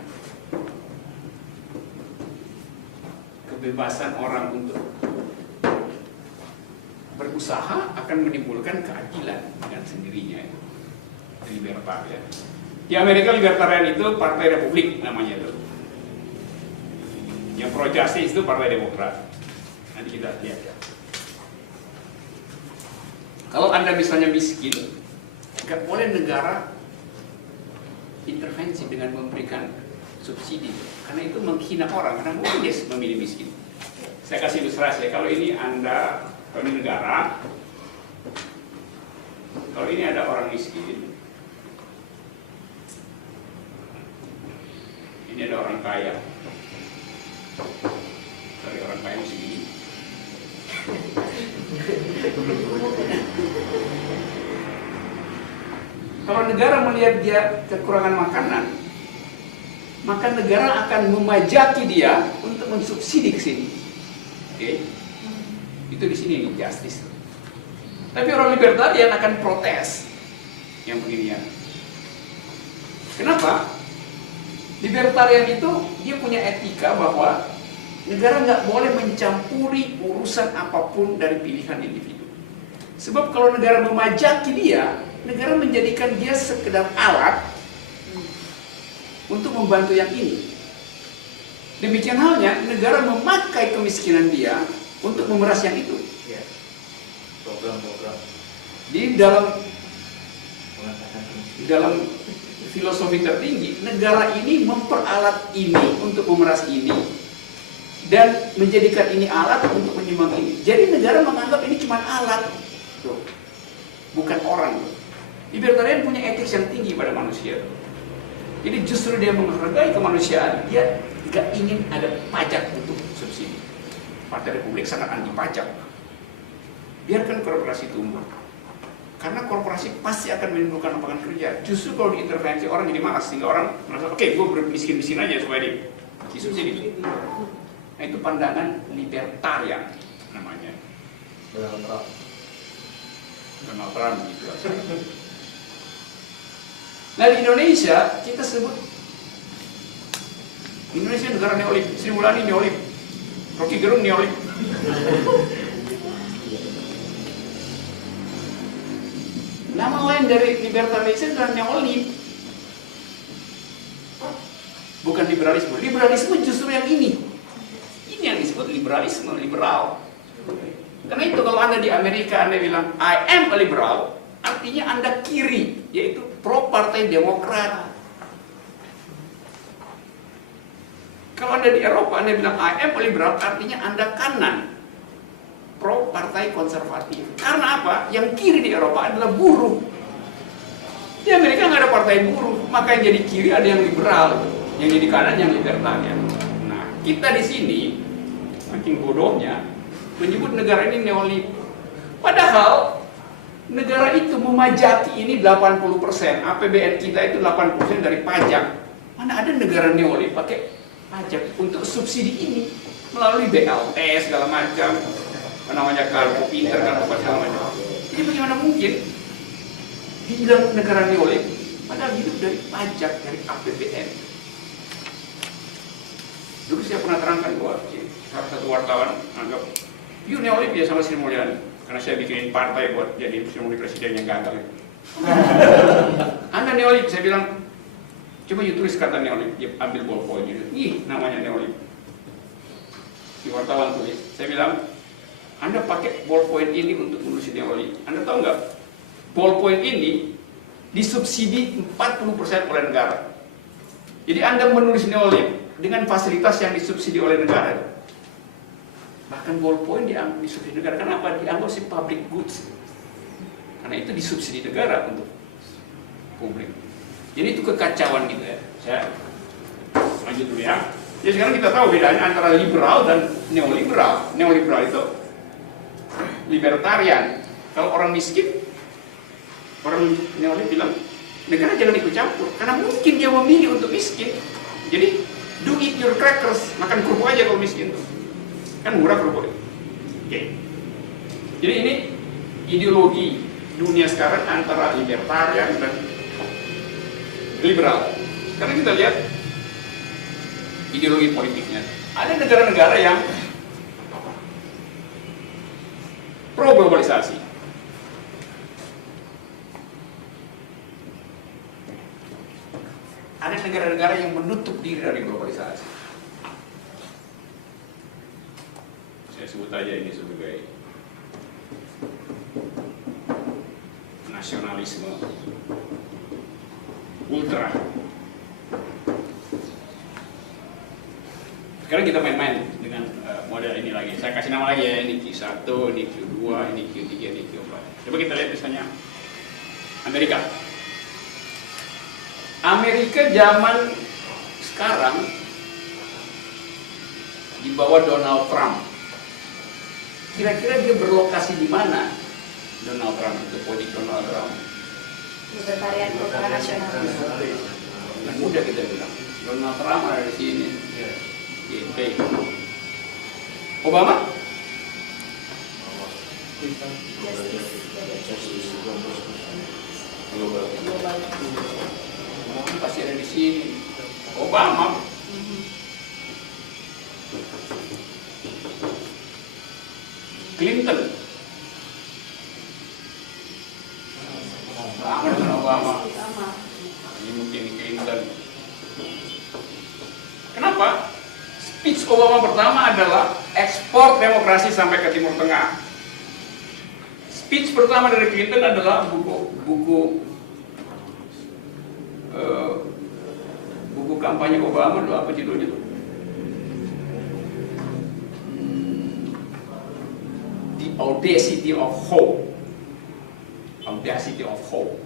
Kebebasan orang untuk berusaha akan menimbulkan keadilan dengan sendirinya. Libertarian. Di Amerika libertarian itu Partai Republik namanya itu. Yang pro justice itu Partai Demokrat. Nanti kita lihat ya. Kalau Anda misalnya miskin, nggak boleh negara intervensi dengan memberikan subsidi, karena itu menghina orang, karena boleh memilih miskin. Saya kasih ilustrasi, kalau ini Anda, kalau ini negara, kalau ini ada orang miskin, ini ada orang kaya, dari orang kaya segini. Kalau negara melihat dia kekurangan makanan, maka negara akan memajaki dia untuk mensubsidi ke sini. Oke? Itu di sini nih justice. Tapi orang libertarian akan protes yang beginian. Kenapa? Libertarian itu dia punya etika bahwa negara nggak boleh mencampuri urusan apapun dari pilihan individu. Sebab kalau negara memajaki dia, negara menjadikan dia sekedar alat untuk membantu yang ini. Demikian halnya, negara memakai kemiskinan dia untuk memeras yang itu. Program-program Jadi dalam filosofi tertinggi, negara ini memperalat ini untuk memeras ini dan menjadikan ini alat untuk menyumbang ini. Jadi negara menganggap ini cuma alat, bukan orang. Libertarian punya etik yang tinggi pada manusia. Jadi justru dia menghargai kemanusiaan, dia nggak ingin ada pajak untuk subsidi. Partai Republik sangat anti pajak. Biarkan korporasi tumbuh. Karena korporasi pasti akan menimbulkan lapangan kerja. Justru kalau diintervensi orang jadi malas, sehingga orang merasa, oke, gue bermiskin-miskin aja supaya disubsidi. Nah, itu pandangan libertarian namanya. Donald Trump gitu. Nah, di Indonesia kita sebut Indonesia negara neolib. Sri Mulyani neolib, Rocky Gerung neolib. Nama lain dari libertarianisme adalah neolib, bukan liberalisme. Liberalisme justru yang ini yang disebut liberalisme, liberal. Karena itu kalau Anda di Amerika Anda bilang I am a liberal, artinya Anda kiri, yaitu pro Partai Demokrat. Kalau Anda di Eropa Anda bilang I am a liberal, artinya Anda kanan, pro Partai Konservatif. Karena apa? Yang kiri di Eropa adalah buruh. Di Amerika nggak ada partai buruh, maka yang jadi kiri ada yang liberal, yang jadi kanan yang libertarian. Nah, kita di sini makin bodohnya menyebut negara ini neolib. Padahal negara itu memajaki ini 80%, APBN kita itu 80% dari pajak. Mana ada negara neolib pakai pajak untuk subsidi ini melalui BLT segala macam, namanya kartu pinter, kartu apa segala macam. Jadi bagaimana mungkin dibilang negara neolib padahal hidup dari pajak, dari APBN. Dulu saya pernah terangkan bahwa salah satu wartawan anggap you neolib ya sama Sri Mulyani karena saya bikinin partai buat jadi Sri Mulyani presiden yang gagal. Anda neolib, saya bilang coba you tulis kata neolib, dia ambil ballpoint gitu. Ih, namanya neolib. Di wartawan tulis, saya bilang Anda pakai ballpoint ini untuk menulis neolib. Anda tahu nggak? Ballpoint ini disubsidi 40% oleh negara. Jadi Anda menulis neolib dengan fasilitas yang disubsidi oleh negara. Bahkan ballpoint disubsidi negara. Kenapa? Dianggap si public goods. Karena itu disubsidi negara untuk publik. Jadi itu kekacauan gitu ya. Saya lanjut dulu ya. Jadi sekarang kita tahu bedanya antara liberal dan neoliberal. Neoliberal itu libertarian. Kalau orang miskin, orang neolib bilang negara jangan ikut campur karena mungkin dia memilih untuk miskin. Jadi do eat your crackers, makan kerupuk aja kalau miskin tuh. Kan murah kerupuk. Oke. Jadi ini ideologi dunia sekarang antara libertarian dan liberal. Karena kita lihat ideologi politiknya. Ada negara-negara yang pro globalisasi. Ada negara-negara yang menutup diri dari globalisasi. Saya sebut aja ini sebagai nasionalisme ultra. Sekarang kita main-main dengan model ini lagi. Saya kasih nama lagi ya, ini Q1, ini Q2, ini Q3, ini Q4. Coba kita lihat misalnya Amerika. Amerika zaman sekarang di bawah Donald Trump. Kira-kira dia berlokasi di mana? Donald Trump itu politik Donald Trump. Libertarian ultra nasionalis. Yang mudah kita bilang. Donald Trump ada di sini. Oke. Obama? Global. Pasti ada di sini. Obama. Clinton. Sama dengan Obama. Ini mungkin Clinton. Kenapa? Speech Obama pertama adalah ekspor demokrasi sampai ke Timur Tengah. Speech pertama dari Clinton adalah buku kampanye Obama, apa judulnya tuh? The Audacity of Hope. Audacity of Hope.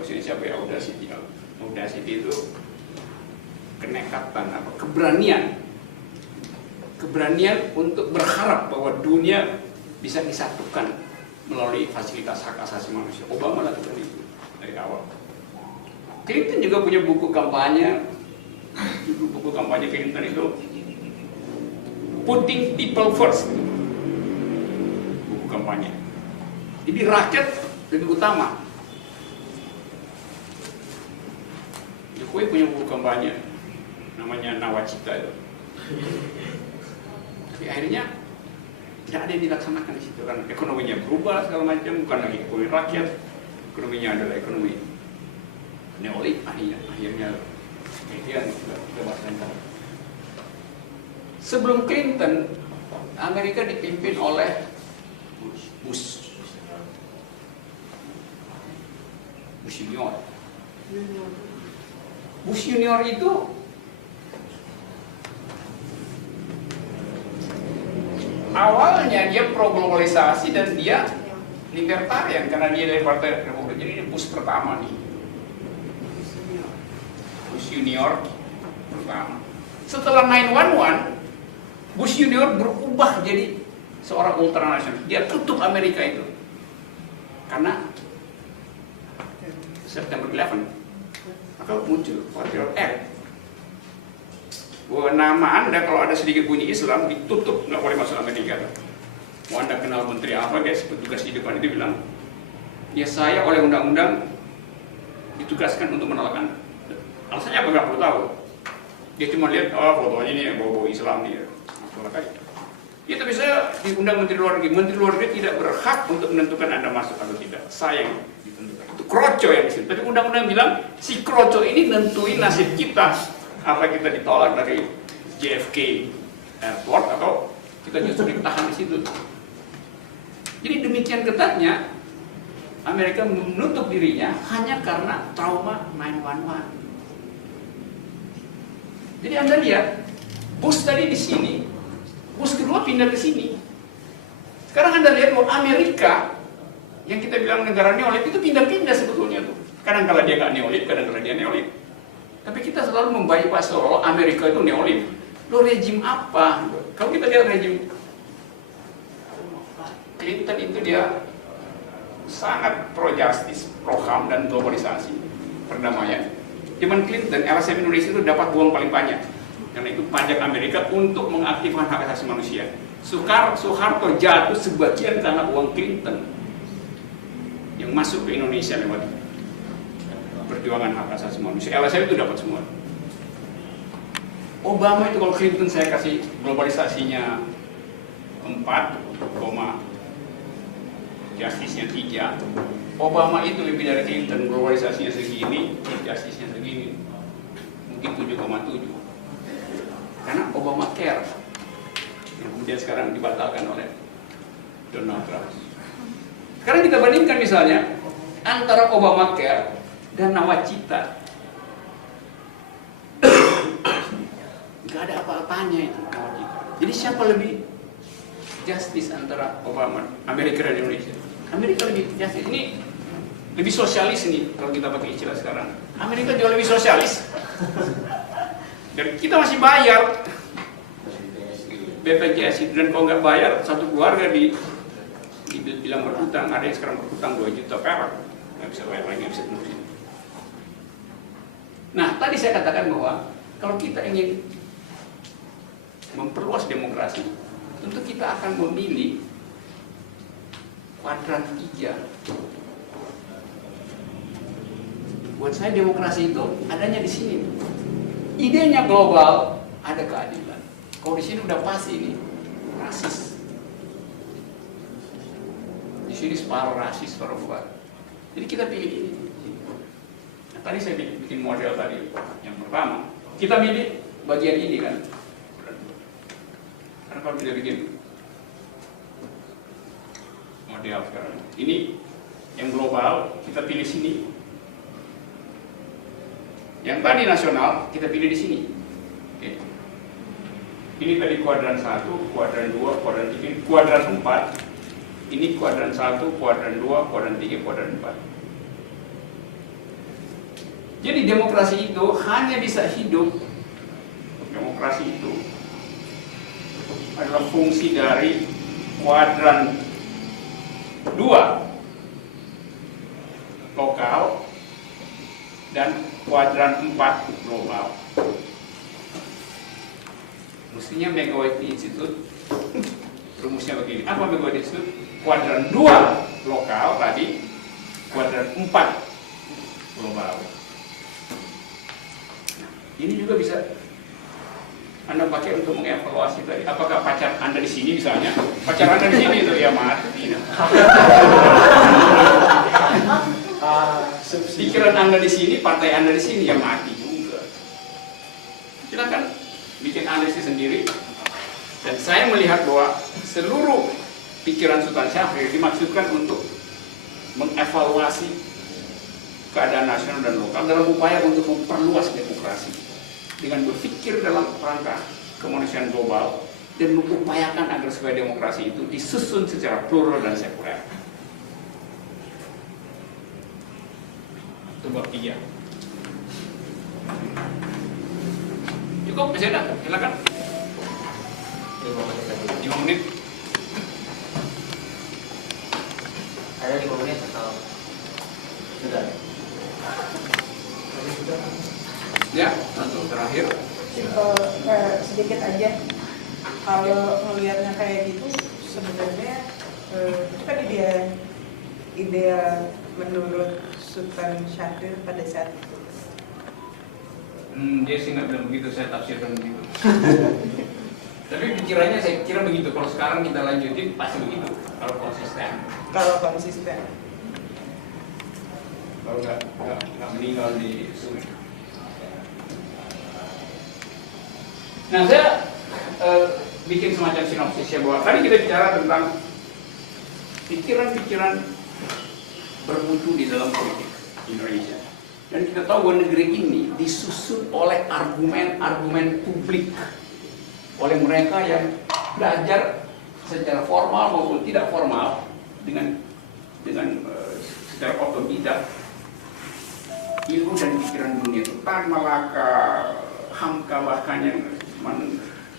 Maksudnya siapa ya Audacity? Audacity itu kenekatan, apa? Keberanian. Keberanian untuk berharap bahwa dunia bisa disatukan melalui fasilitas hak asasi manusia. Obama lakukan itu dari awal. Clinton juga punya buku kampanye. Buku kampanye Clinton itu Putting People First. Buku kampanye. Jadi rakyat lebih utama. Jokowi punya buku kampanye namanya Nawacita itu. Tapi akhirnya tidak ada yang dilaksanakan di situ kan, ekonominya berubah segala macam, bukan lagi ekonomi rakyat, ekonominya adalah ekonomi neolib akhirnya kemudian kita bahas tentang. Sebelum Clinton, Amerika dipimpin oleh Bush Junior. Bush Junior itu awalnya dia pro globalisasi dan dia libertarian karena dia dari Partai Republik. Jadi ini Bush pertama nih. Bush Junior pertama. Setelah 9/11, Bush Junior berubah jadi seorang ultranasionalis. Dia tutup Amerika itu karena September 11 maka muncul Patriot Act. Bahwa nama Anda kalau ada sedikit bunyi Islam ditutup, nggak boleh masuk Amerika. Mau Anda kenal menteri apa guys, petugas di depan itu bilang, ya saya oleh undang-undang ditugaskan untuk menolak Anda. Alasannya apa nggak perlu tahu. Dia cuma lihat, oh fotonya ini bawa Islam nih. Tolak aja. Ya tapi saya diundang Menteri Luar Negeri tidak berhak untuk menentukan Anda masuk atau tidak. Saya yang ditentukan. Itu kroco yang disini. Tapi undang-undang bilang si kroco ini nentuin nasib kita. Apa kita ditolak dari JFK Airport atau kita justru ditahan di situ. Jadi demikian ketatnya Amerika menutup dirinya hanya karena trauma 9/11. Jadi Anda lihat, Bush tadi di sini, Bush kedua pindah ke sini. Sekarang Anda lihat bahwa Amerika yang kita bilang negara neolib itu pindah-pindah sebetulnya tuh. Kadang-kala dia nggak neolib, kadang-kala dia neolib. Tapi kita selalu membypass seolah Amerika itu neolib. Lo rejim apa? Kalau kita lihat rejim Clinton itu dia sangat pro justice, pro HAM dan globalisasi, perdamaian. Zaman Clinton, LSM Indonesia itu dapat uang paling banyak. Karena itu pajak Amerika untuk mengaktifkan hak asasi manusia. Soeharto jatuh sebagian karena uang Clinton yang masuk ke Indonesia lewat perjuangan hak asasi manusia. LSM itu dapat semua. Obama itu kalau Clinton saya kasih globalisasinya 4, justice-nya 3. Obama itu lebih dari Clinton, globalisasinya segini, justice-nya segini, mungkin 7,7. Karena Obama care, yang kemudian sekarang dibatalkan oleh Donald Trump. Sekarang kita bandingkan misalnya antara Obama care dan Nawacita. Gak ada apa-apanya itu Nawacita. Jadi siapa lebih justice antara Obama, Amerika dan Indonesia? Amerika lebih justice. Ini lebih sosialis nih kalau kita pakai istilah sekarang. Amerika jauh lebih sosialis. Dan kita masih bayar BPJS itu, dan kalau nggak bayar satu keluarga dibilang berhutang. Ada yang sekarang berhutang 2 juta perak, nggak bisa bayar lagi, nggak bisa terusin. Nah tadi saya katakan bahwa kalau kita ingin memperluas demokrasi, tentu kita akan memilih kuadran 3. Buat saya demokrasi itu adanya di sini. Idenya global, ada keadilan. Kalau di sini udah pasti ini rasis. Di sini separuh rasis, separuh bukan. Jadi kita pilih ini. Nah, tadi saya bikin model tadi yang pertama. Kita pilih bagian ini kan. Kenapa kita bikin model sekarang? Ini yang global, kita pilih sini. Yang tadi nasional, kita pilih di sini. Oke. Ini tadi kuadran 1, kuadran 2, kuadran 3, kuadran 4. Ini kuadran 1, kuadran 2, kuadran 3, kuadran 4. Jadi demokrasi itu hanya bisa hidup. Demokrasi itu adalah fungsi dari kuadran 2 lokal dan kuadran 4 global. Mestinya Megawati Institute rumusnya begini. Apa Megawati Institute? Kuadran 2 lokal tadi, kuadran 4 global. Nah, ini juga bisa Anda pakai untuk mengevaluasi tadi. Apakah pacar Anda di sini misalnya? Pacar Anda di sini itu ya mati. Pikiran Anda di sini, partai Anda di sini ya mati juga. Silakan bikin analisis sendiri. saya melihat bahwa seluruh pikiran Sultan Syahrir dimaksudkan untuk mengevaluasi keadaan nasional dan lokal dalam upaya untuk memperluas demokrasi dengan berpikir dalam rangka kemanusiaan global dan mengupayakan agar supaya demokrasi itu disusun secara plural dan sekuler. Itu bab 3. Cukup, bisa dah, silakan. 5 menit. Ada 5 menit atau sudah? Ya, untuk terakhir. Sedikit aja, kalau melihatnya kayak gitu sebenarnya itu kan ide menurut Sultan Syahrir pada saat itu. Dia sih nggak bilang begitu, saya tafsirkan begitu. Tapi pikirannya saya kira begitu. Kalau sekarang kita lanjutin pasti begitu. Kalau konsisten. Kalau konsisten. Kalau nggak meninggal di sungai. Nah, saya bikin semacam sinopsis ya, bahwa tadi kita bicara tentang pikiran-pikiran bermutu di dalam politik Indonesia. Dan kita tahu bahwa negeri ini disusun oleh argumen-argumen publik oleh mereka yang belajar secara formal maupun tidak formal dengan secara otodidak ilmu dan pikiran dunia itu. Tan Malaka, Hamka bahkan yang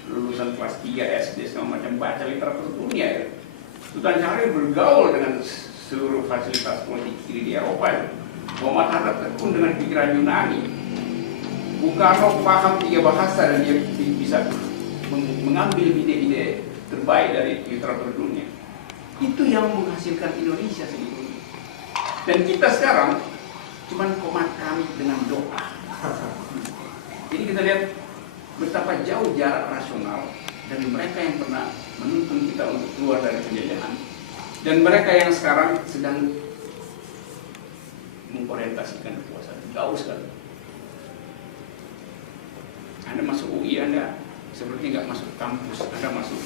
lulusan kelas 3 SD segala macam baca literatur dunia ya. Sultan Syahrir bergaul dengan seluruh fasilitas politik kiri di Eropa ya. Muhammad Hatta pun dengan pikiran Yunani. Bung Karno paham 3 bahasa dan dia bisa mengambil ide-ide terbaik dari literatur dunia. Itu yang menghasilkan Indonesia sebetulnya. Dan kita sekarang cuman komat kami dengan doa. Jadi kita lihat betapa jauh jarak rasional dari mereka yang pernah menuntun kita untuk keluar dari penjajahan dan mereka yang sekarang sedang mengorientasikan kekuasaan. Jauh sekali. Anda masuk UI, Anda seperti nggak masuk kampus, Anda masuk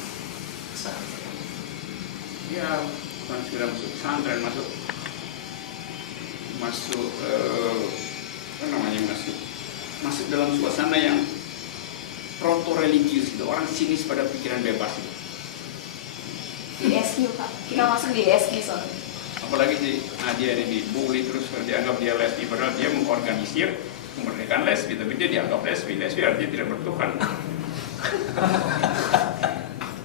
ya bukan sekedar masuk pesantren, masuk dalam suasana yang proto religius itu, orang sinis pada pikiran bebas itu. Di SQ Pak, kita masuk di SQ soalnya. Apalagi si Nadia ini dibully terus dianggap dia lesbi, padahal dia mengorganisir kemerdekaan lesbi, tapi dia dianggap lesbi artinya tidak bertuhan.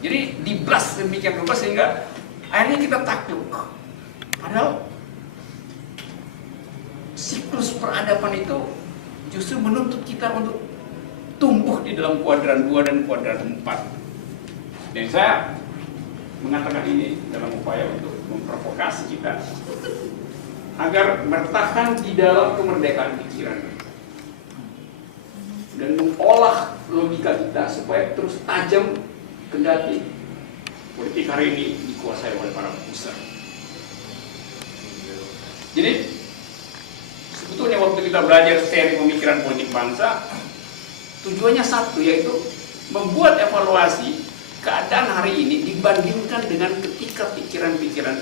Jadi diblas demikian rupa sehingga akhirnya kita takluk. Padahal siklus peradaban itu justru menuntut kita untuk tumbuh di dalam kuadran 2 dan kuadran 4. Dan saya mengatakan ini dalam upaya untuk memprovokasi kita agar bertahan di dalam kemerdekaan pikiran dan mengolah logika kita supaya terus tajam kendati politik hari ini dikuasai oleh para pusat. Jadi sebetulnya waktu kita belajar teori pemikiran politik bangsa, tujuannya satu, yaitu membuat evaluasi keadaan hari ini dibandingkan dengan ketika pikiran-pikiran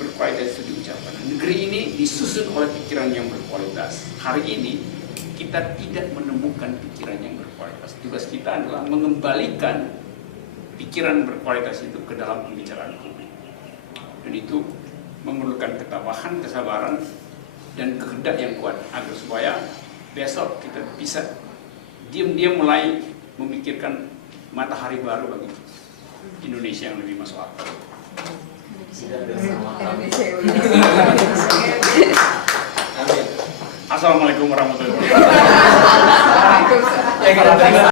berkualitas itu diucapkan. Negeri ini disusun oleh pikiran yang berkualitas. Hari ini kita tidak menemukan pikiran yang berkualitas. Tugas kita adalah mengembalikan pikiran berkualitas itu ke dalam pembicaraan publik. Dan itu memerlukan ketabahan, kesabaran, dan kehendak yang kuat agar supaya besok kita bisa diam-diam mulai memikirkan matahari baru bagi Indonesia yang lebih masuk akal. Assalamualaikum warahmatullahi wabarakatuh.